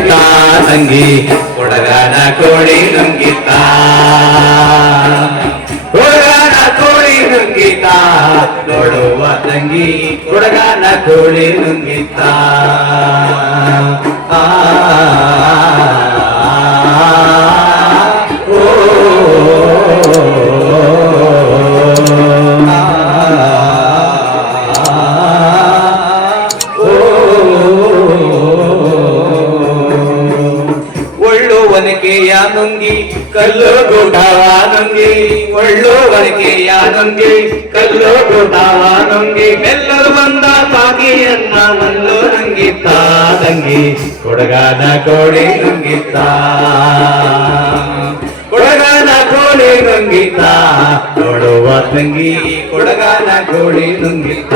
ನುಂಗಿತ ತಂಗಿ ಹುಡುಗನ ಕೋಳಿ ನುಂಗಿತ ಹುಡುಗನ ಕೋಳಿ ನುಂಗಿತ ನೋಡುವ ತಂಗಿ ಹುಡುಗನ ಕೋಳಿ ನುಂಗಿತ ಒಳ್ಳುವನಿಕೆಯ ನುಂಗಿ ಕಲ್ಲು ಗೂಟವ ನುಂಗಿ ಒಳ್ಳುವನಿಕೆಯ ನುಂಗಿ ಕಲ್ಲು ಗೂಟವ ನುಂಗಿ ಎಲ್ಲರೂ ಬಂದ ಬಾಗಿಯನ್ನ ಮಲ್ಲು ನುಂಗಿತ್ತ ತಂಗಿ ಹುಡುಗನ ಕೋಳಿ ನುಂಗಿತ್ತ ಹುಡುಗನ ಕೋಳಿ ನುಂಗಿತ್ತ ನೋಡುವ ತಂಗಿ ಹುಡುಗನ ಕೋಳಿ ನುಂಗಿತ್ತ